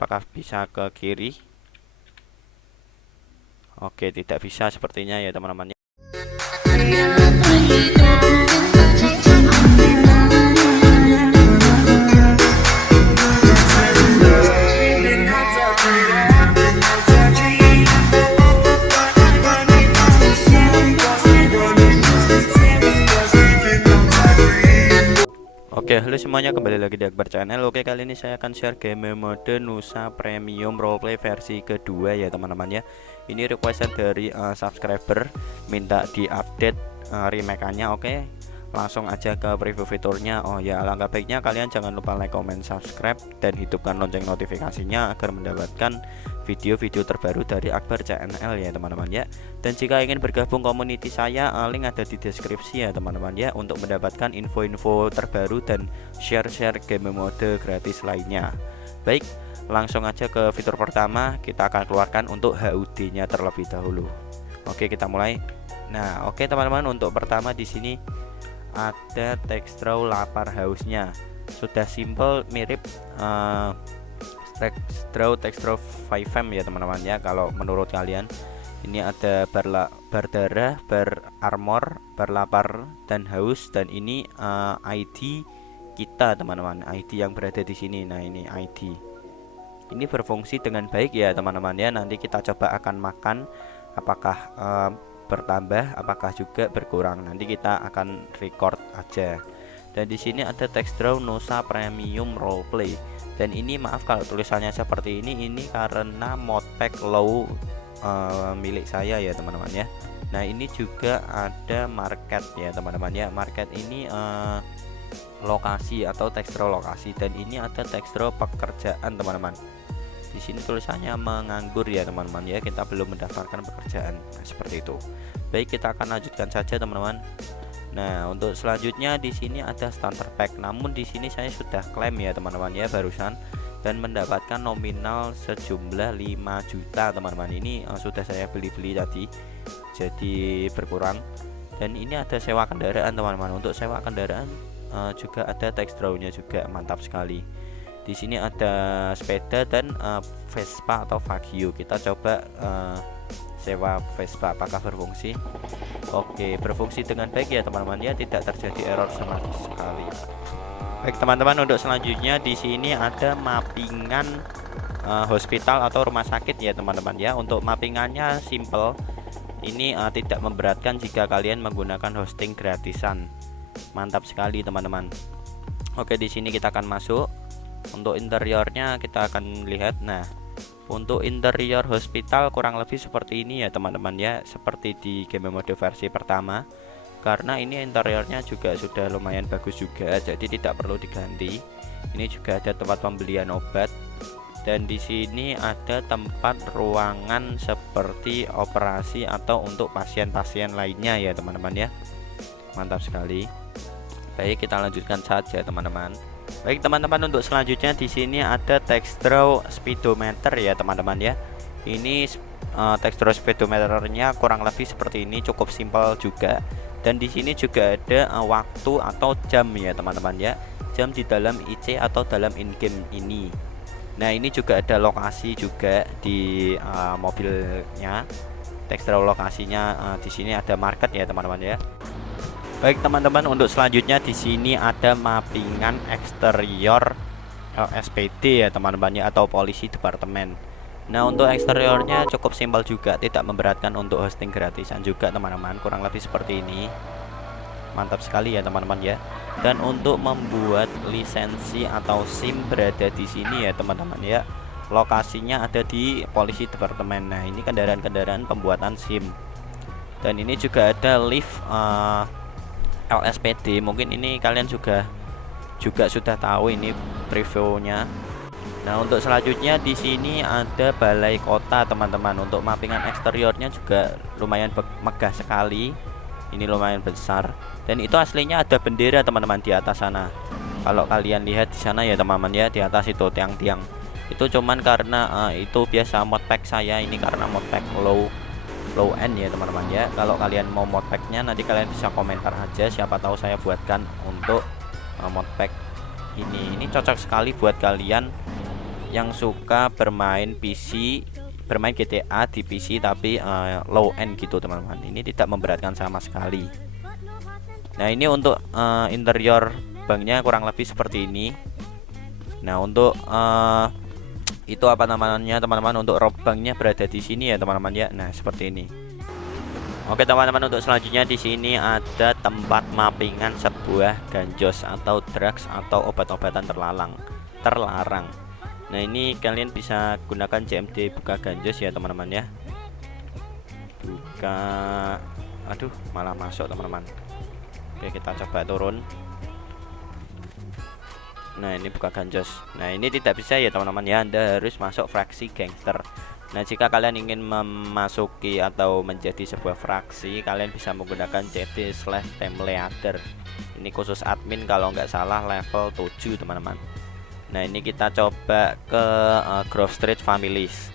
apakah bisa ke kiri? Oke, tidak bisa sepertinya ya teman-teman. Oke, halo semuanya, kembali lagi di Akbar Channel. Oke, kali ini saya akan share game mode Nusa Premium Roleplay versi kedua ya teman-teman ya. Ini requestan dari subscriber, minta diupdate remake-nya. Oke, langsung aja ke preview fiturnya. Oh ya, alangkah baiknya kalian jangan lupa like, comment, subscribe, dan hidupkan lonceng notifikasinya agar mendapatkan video-video terbaru dari Akbar Channel ya teman-teman ya. Dan jika ingin bergabung community saya, link ada di deskripsi ya teman-teman ya, untuk mendapatkan info-info terbaru dan share-share game mode gratis lainnya. Baik, langsung aja ke fitur pertama. Kita akan keluarkan untuk HUD nya terlebih dahulu. Oke, kita mulai. Nah, oke teman-teman, untuk pertama di sini ada text draw lapar hausnya. Sudah simple, mirip text draw 5M ya teman-teman ya. Kalau menurut kalian, ini ada bar darah, bar armor, bar lapar dan haus, dan ini ID kita teman-teman, ID yang berada di sini. Nah, ini ID ini berfungsi dengan baik ya teman-teman ya. Nanti kita coba akan makan apakah bertambah, apakah juga berkurang. Nanti kita akan record aja. Dan di sini ada text draw Nusa Premium Roleplay. Dan ini maaf kalau tulisannya seperti ini karena modpack low milik saya ya teman-teman ya. Nah, ini juga ada market ya teman-teman ya. Market ini lokasi atau text draw lokasi, dan ini ada text draw pekerjaan teman-teman. Di sini tulisannya menganggur ya teman-teman ya, kita belum mendaftarkan pekerjaan. Nah, seperti itu. Baik, kita akan lanjutkan saja teman-teman. Nah, untuk selanjutnya di sini ada starter pack. Namun di sini saya sudah klaim ya teman-teman ya barusan, dan mendapatkan nominal sejumlah 5 juta teman-teman. Ini sudah saya beli tadi, jadi berkurang. Dan ini ada sewa kendaraan teman-teman. Untuk sewa kendaraan juga ada text draw-nya juga, mantap sekali. Di sini ada sepeda dan Vespa atau Vaggio. Kita coba sewa Vespa, apakah berfungsi? Oke, berfungsi dengan baik ya teman-teman ya, tidak terjadi error sama sekali. Baik teman-teman, untuk selanjutnya di sini ada mappingan hospital atau rumah sakit ya teman-teman ya. Untuk mappingannya simple. Ini tidak memberatkan jika kalian menggunakan hosting gratisan. Mantap sekali teman-teman. Oke, di sini kita akan masuk. Untuk interiornya kita akan lihat. Nah, untuk interior hospital kurang lebih seperti ini ya teman-teman ya, seperti di game mode versi pertama. Karena ini interiornya juga sudah lumayan bagus juga, jadi tidak perlu diganti. Ini juga ada tempat pembelian obat, dan di sini ada tempat ruangan seperti operasi atau untuk pasien-pasien lainnya ya teman-teman ya. Mantap sekali. Baik, kita lanjutkan saja teman-teman. Baik teman-teman, untuk selanjutnya di sini ada text draw speedometer ya teman-teman ya. Ini text draw speedometernya kurang lebih seperti ini, cukup simpel juga. Dan di sini juga ada waktu atau jam ya teman-teman ya. Jam di dalam IC atau dalam in-game ini. Nah, ini juga ada lokasi juga di mobilnya. Text draw lokasinya di sini ada market ya teman-teman ya. Baik teman-teman, untuk selanjutnya di sini ada mappingan eksterior LSPD ya teman-teman ya, atau polisi departemen. Nah, untuk eksteriornya cukup simpel juga, tidak memberatkan untuk hosting gratisan juga teman-teman, kurang lebih seperti ini. Mantap sekali ya teman-teman ya. Dan untuk membuat lisensi atau SIM berada di sini ya teman-teman ya. Lokasinya ada di polisi departemen. Nah, ini kendaraan-kendaraan pembuatan SIM. Dan ini juga ada lift LSPD. Mungkin ini kalian juga sudah tahu ini previewnya. Nah, untuk selanjutnya di sini ada balai kota teman-teman. Untuk mappingan eksteriornya juga lumayan megah sekali. Ini lumayan besar, dan itu aslinya ada bendera teman-teman di atas sana. Kalau kalian lihat di sana ya teman-teman ya, di atas itu tiang-tiang. Itu cuman karena itu biasa modpack saya ini, karena modpack low end ya teman-teman ya. Kalau kalian mau modpacknya nanti kalian bisa komentar aja, siapa tahu saya buatkan untuk modpack ini. Ini cocok sekali buat kalian yang suka bermain PC, bermain GTA di PC tapi low end gitu teman-teman. Ini tidak memberatkan sama sekali. Nah ini untuk interior banknya kurang lebih seperti ini. Nah untuk itu apa namanya teman-teman, untuk rob banknya berada di sini ya teman-teman ya. Nah seperti ini. Oke teman-teman, untuk selanjutnya di sini ada tempat mappingan sebuah ganjos atau drugs atau obat-obatan terlarang. Nah ini kalian bisa gunakan CMD buka ganjos ya teman-teman ya. Buka, aduh malah masuk teman-teman. Oke kita coba turun. Nah ini buka ganjos. Nah ini tidak bisa ya teman-teman ya, Anda harus masuk fraksi gangster. Nah jika kalian ingin memasuki atau menjadi sebuah fraksi, kalian bisa menggunakan cd/team leader. Ini khusus admin kalau nggak salah level 7 teman-teman. Nah ini kita coba ke Grove Street Families.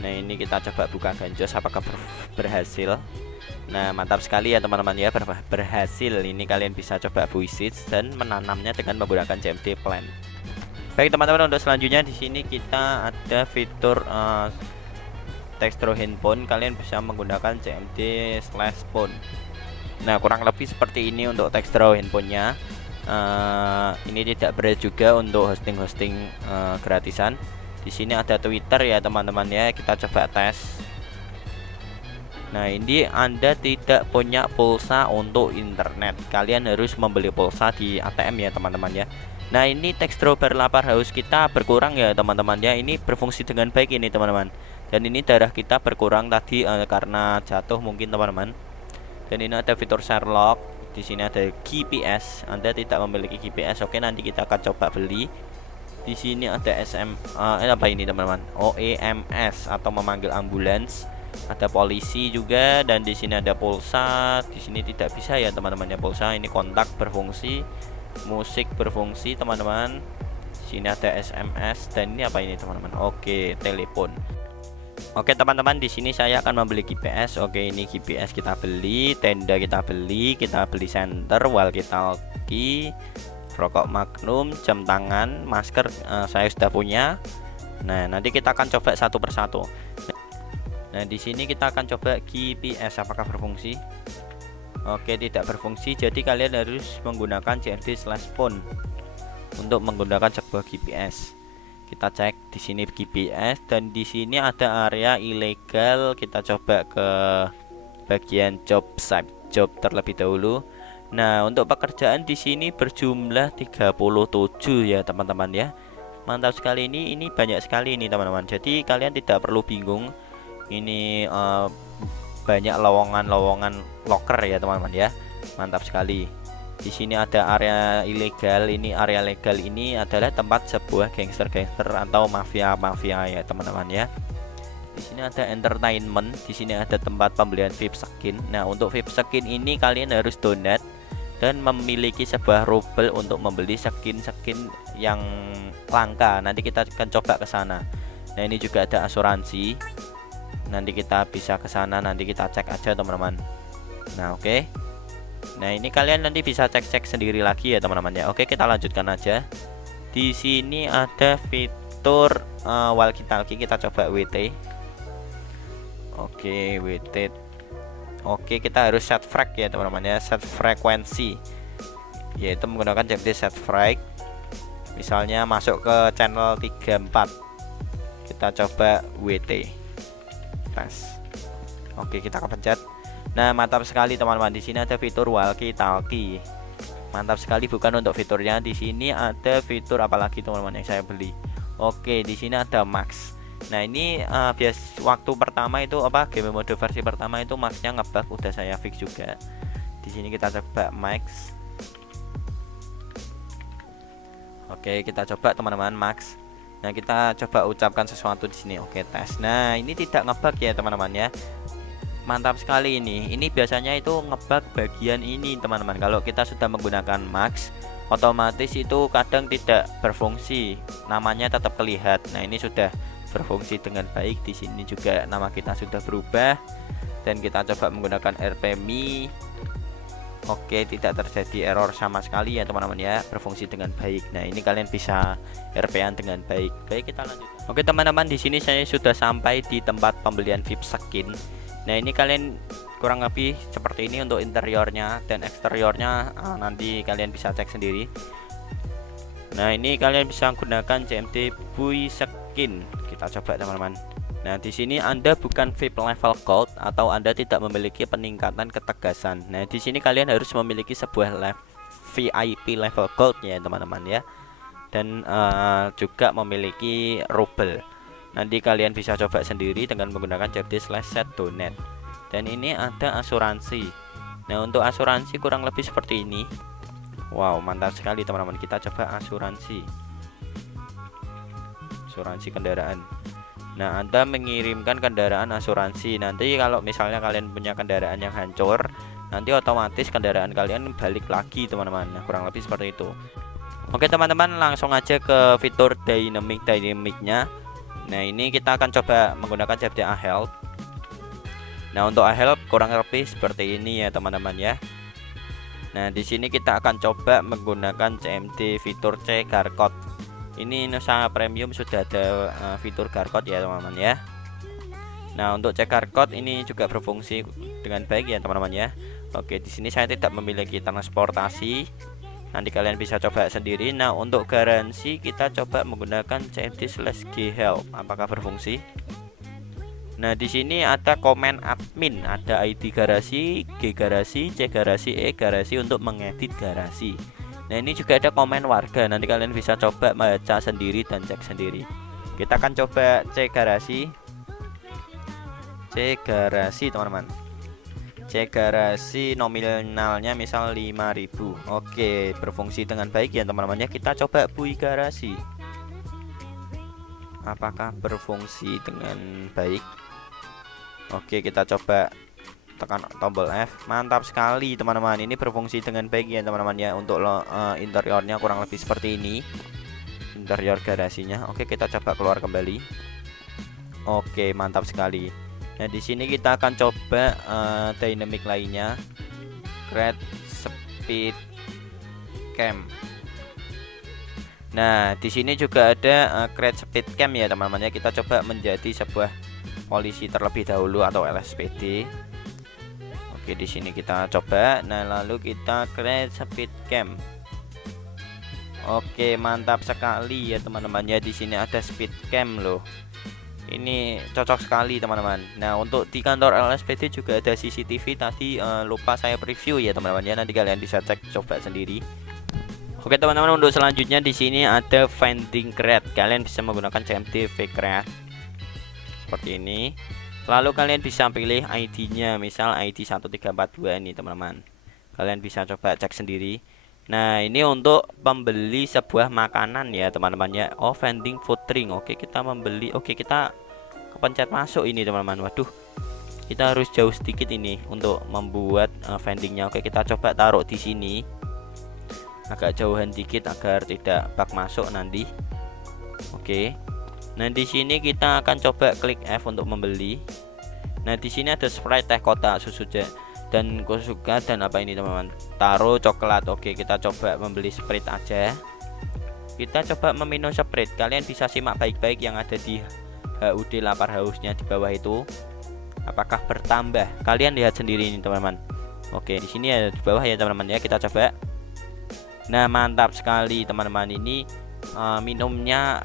Nah ini kita coba buka ganjos, apakah berhasil. Nah mantap sekali ya teman-teman ya, berhasil. Ini kalian bisa coba buisit dan menanamnya dengan menggunakan CMD plan. Baik teman-teman, untuk selanjutnya di sini kita ada fitur tekstur handphone. Kalian bisa menggunakan CMD/phone. Nah kurang lebih seperti ini untuk tekstur handphonenya. Ini tidak berat juga untuk hosting gratisan. Di sini ada Twitter ya teman-teman ya, kita coba tes. Nah ini Anda tidak punya pulsa untuk internet, kalian harus membeli pulsa di ATM ya teman-teman ya. Nah ini tekstur berlapar haus kita berkurang ya teman-teman ya, ini berfungsi dengan baik ini teman-teman. Dan ini darah kita berkurang tadi karena jatuh mungkin teman-teman. Dan ini ada fitur Sherlock. Di sini ada GPS. Anda tidak memiliki GPS, oke nanti kita akan coba beli. Di sini ada apa ini teman-teman? OEMS atau memanggil ambulans. Ada polisi juga, dan di sini ada pulsa. Di sini tidak bisa ya teman-teman ya pulsa. Ini kontak berfungsi, musik berfungsi teman-teman. Sini ada SMS, dan ini apa ini teman-teman? Oke, telepon. Oke teman-teman, di sini saya akan membeli GPS. Oke ini GPS kita beli, tenda kita beli center, walkie talkie, rokok Magnum, jam tangan, masker saya sudah punya. Nah nanti kita akan coba satu persatu. Nah di sini kita akan coba GPS apakah berfungsi. Oke tidak berfungsi, jadi kalian harus menggunakan CMD/phone untuk menggunakan sebuah GPS. Kita cek di sini GPS, dan di sini ada area ilegal. Kita coba ke bagian job terlebih dahulu. Nah untuk pekerjaan di sini berjumlah 37 ya teman-teman ya. Mantap sekali, ini banyak sekali ini teman-teman. Jadi kalian tidak perlu bingung. Ini banyak lowongan locker ya teman-teman ya. Mantap sekali. Di sini ada area ilegal. Ini area legal ini adalah tempat sebuah gangster atau mafia ya teman-teman ya. Di sini ada entertainment. Di sini ada tempat pembelian VIP skin. Nah untuk VIP skin ini kalian harus donat dan memiliki sebuah rubel untuk membeli skin yang langka. Nanti kita akan coba ke sana. Nah ini juga ada asuransi. Nanti kita bisa ke sana, nanti kita cek aja teman-teman. Nah oke. Nah ini kalian nanti bisa cek sendiri lagi ya teman-teman ya. Oke kita lanjutkan aja. Di sini ada fitur walkie talkie, kita coba WT. Oke WT. Oke kita harus set frag ya teman-teman ya, set frekuensi, yaitu menggunakan CMD set frag. Misalnya masuk ke channel 34, kita coba WT tes. Oke kita kepencet. Nah mantap sekali teman-teman, di sini ada fitur walkie talkie. Mantap sekali, bukan untuk fiturnya. Di sini ada fitur apalagi teman-teman yang saya beli. Oke di sini ada max. Nah ini waktu pertama itu game mode versi pertama itu maxnya ngebug, udah saya fix juga. Di sini kita coba max. Oke kita coba teman-teman max. Nah kita coba ucapkan sesuatu di sini. Oke tes. Nah ini tidak ngebug ya teman-teman ya. Mantap sekali ini. Ini biasanya itu ngebug bagian ini teman-teman. Kalau kita sudah menggunakan max, otomatis itu kadang tidak berfungsi. Namanya tetap terlihat. Nah ini sudah berfungsi dengan baik. Di sini juga nama kita sudah berubah dan kita coba menggunakan RPMI. Oke, tidak terjadi error sama sekali ya teman-teman ya, berfungsi dengan baik. Nah, ini kalian bisa RP-an dengan baik. Baik, kita lanjut. Oke teman-teman, di sini saya sudah sampai di tempat pembelian VIP skin. Nah, ini kalian kurang lebih seperti ini untuk interiornya dan eksteriornya, nanti kalian bisa cek sendiri. Nah, ini kalian bisa gunakan CMD Bui Skin. Kita coba teman-teman. Nah, di sini Anda bukan VIP level gold atau Anda tidak memiliki peningkatan ketegasan. Nah, di sini kalian harus memiliki sebuah VIP level gold ya teman-teman ya. Dan juga memiliki rubel. Nanti kalian bisa coba sendiri dengan menggunakan jobdesk/set.net. Dan ini ada asuransi. Nah, untuk asuransi kurang lebih seperti ini. Wow, mantap sekali teman-teman. Kita coba asuransi kendaraan. Nah, Anda mengirimkan kendaraan asuransi. Nanti kalau misalnya kalian punya kendaraan yang hancur, nanti otomatis kendaraan kalian balik lagi teman-teman. Nah, kurang lebih seperti itu. Oke teman-teman, langsung aja ke fitur dynamicnya. Nah, ini kita akan coba menggunakan CFD Health. Nah, untuk Health kurang lebih seperti ini ya teman-teman ya. Nah, di sini kita akan coba menggunakan CMD fitur C Garcode. Ini Nusa Premium sudah ada fitur Garcode ya teman-teman ya. Nah, untuk cek Garcode ini juga berfungsi dengan baik ya teman-teman ya. Oke, di sini saya tidak memiliki transportasi. Nanti kalian bisa coba sendiri. Nah, untuk garansi kita coba menggunakan CMD/G Help. Apakah berfungsi? Nah, di sini ada komen admin, ada ID garasi, G garasi, C garasi, E garasi untuk mengedit garasi. Nah, ini juga ada komen warga. Nanti kalian bisa coba baca sendiri dan cek sendiri. Kita akan coba C garasi teman-teman. C garasi nominalnya misal 5.000. Oke, berfungsi dengan baik ya teman-teman ya. Kita coba Bui garasi. Apakah berfungsi dengan baik? Oke, kita coba tekan tombol F. Mantap sekali teman-teman, ini berfungsi dengan baik ya teman-teman ya. Untuk interiornya kurang lebih seperti ini, interior garasinya. Oke, kita coba keluar kembali. Oke, mantap sekali. Nah, di sini kita akan coba dynamic lainnya, Create Speed Cam. Nah, di sini juga ada Create Speed Cam ya teman-teman ya. Kita coba menjadi sebuah polisi terlebih dahulu atau LSPD. Oke, di sini kita coba. Nah, lalu kita create speed cam. Oke, mantap sekali ya teman-teman ya. Di sini ada speed cam loh. Ini cocok sekali teman-teman. Nah, untuk di kantor LSPD juga ada CCTV. Tadi lupa saya preview ya teman-teman ya. Nanti kalian bisa cek coba sendiri. Oke teman-teman, untuk selanjutnya di sini ada vending crate. Kalian bisa menggunakan CMD V-Crate seperti ini. Lalu kalian bisa pilih ID-nya, misal ID 1342 ini teman-teman. Kalian bisa coba cek sendiri. Nah, ini untuk pembeli sebuah makanan ya teman-teman ya. Oh, vending food drink. Oke, kita membeli. Oke, kita kepencet masuk ini teman-teman. Waduh, kita harus jauh sedikit ini untuk membuat vendingnya. Oke, kita coba taruh di sini, agak jauhan dikit agar tidak bug masuk nanti. Oke. Nah, di sini kita akan coba klik F untuk membeli. Nah, di sini ada Sprite, teh kotak, susu dan Kosuka dan apa ini teman-teman? Taruh coklat. Oke, kita coba membeli Sprite aja. Kita coba meminum Sprite. Kalian bisa simak baik-baik yang ada di HUD lapar hausnya di bawah itu. Apakah bertambah? Kalian lihat sendiri ini teman-teman. Oke, di sini ada di bawah ya teman-teman ya. Kita coba. Nah, mantap sekali teman-teman. Ini minumnya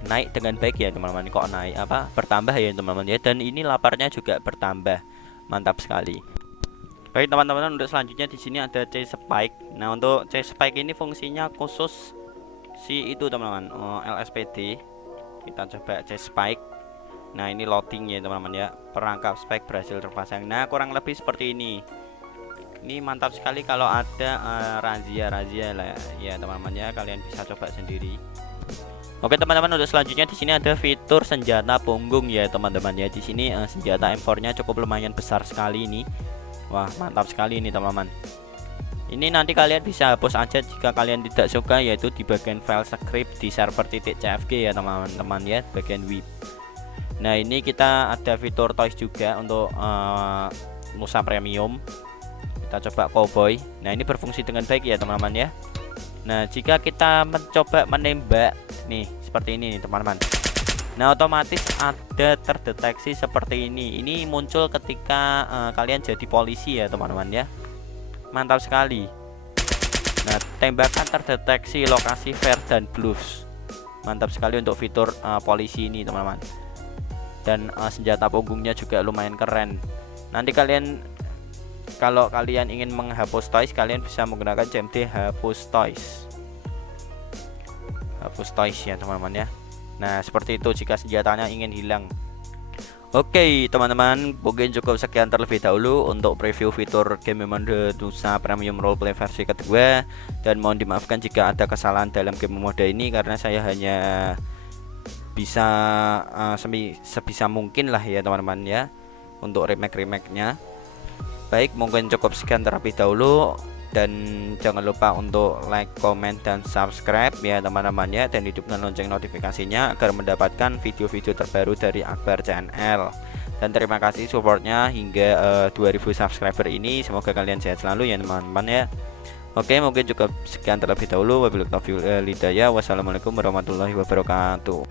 naik dengan baik ya teman-teman. Kok naik apa bertambah ya teman-teman ya. Dan ini laparnya juga bertambah. Mantap sekali. Baik teman-teman, untuk selanjutnya di sini ada C Spike. Nah, untuk C Spike ini fungsinya khusus si itu teman-teman, LSPD. Kita coba C Spike. Nah, ini loading ya teman-teman ya. Perangkap spike berhasil terpasang. Nah, kurang lebih seperti ini. Ini mantap sekali kalau ada razia lah ya teman-teman ya. Kalian bisa coba sendiri. Oke teman-teman, untuk selanjutnya di sini ada fitur senjata punggung ya teman-teman ya. Di sini senjata M4-nya cukup lumayan besar sekali ini. Wah, mantap sekali ini teman-teman. Ini nanti kalian bisa hapus aja jika kalian tidak suka, yaitu di bagian file script di server .cfg ya teman-teman ya, bagian WIP. Nah, ini kita ada fitur toys juga untuk Nusa Premium. Kita coba cowboy. Nah, ini berfungsi dengan baik ya teman-teman ya. Nah, jika kita mencoba menembak nih seperti ini nih teman-teman. Nah, otomatis ada terdeteksi seperti ini. Ini muncul ketika kalian jadi polisi ya teman-teman ya. Mantap sekali. Nah, tembakan terdeteksi lokasi fair dan blues. Mantap sekali untuk fitur polisi ini teman-teman. Dan senjata punggungnya juga lumayan keren. Nanti kalau kalian ingin menghapus toys, kalian bisa menggunakan CMD hapus toys. Hapus toys ya teman-teman ya. Nah, seperti itu jika senjatanya ingin hilang. Oke teman-teman, mungkin cukup sekian terlebih dahulu untuk preview fitur game mode Nusa Premium Roleplay versi kedua. Dan mohon dimaafkan jika ada kesalahan dalam game mode ini, karena saya hanya bisa sebisa mungkin lah ya teman-teman ya untuk remake-nya. Baik, mungkin cukup sekian terlebih dahulu. Dan jangan lupa untuk like, comment, dan subscribe ya teman-teman ya, dan hidupkan lonceng notifikasinya agar mendapatkan video-video terbaru dari Akbar Channel. Dan terima kasih supportnya hingga 2000 subscriber ini. Semoga kalian sehat selalu ya teman-teman ya. Oke, mungkin cukup sekian terlebih dahulu. Wabillahi taufiq wal hidayah. Wassalamualaikum warahmatullahi wabarakatuh.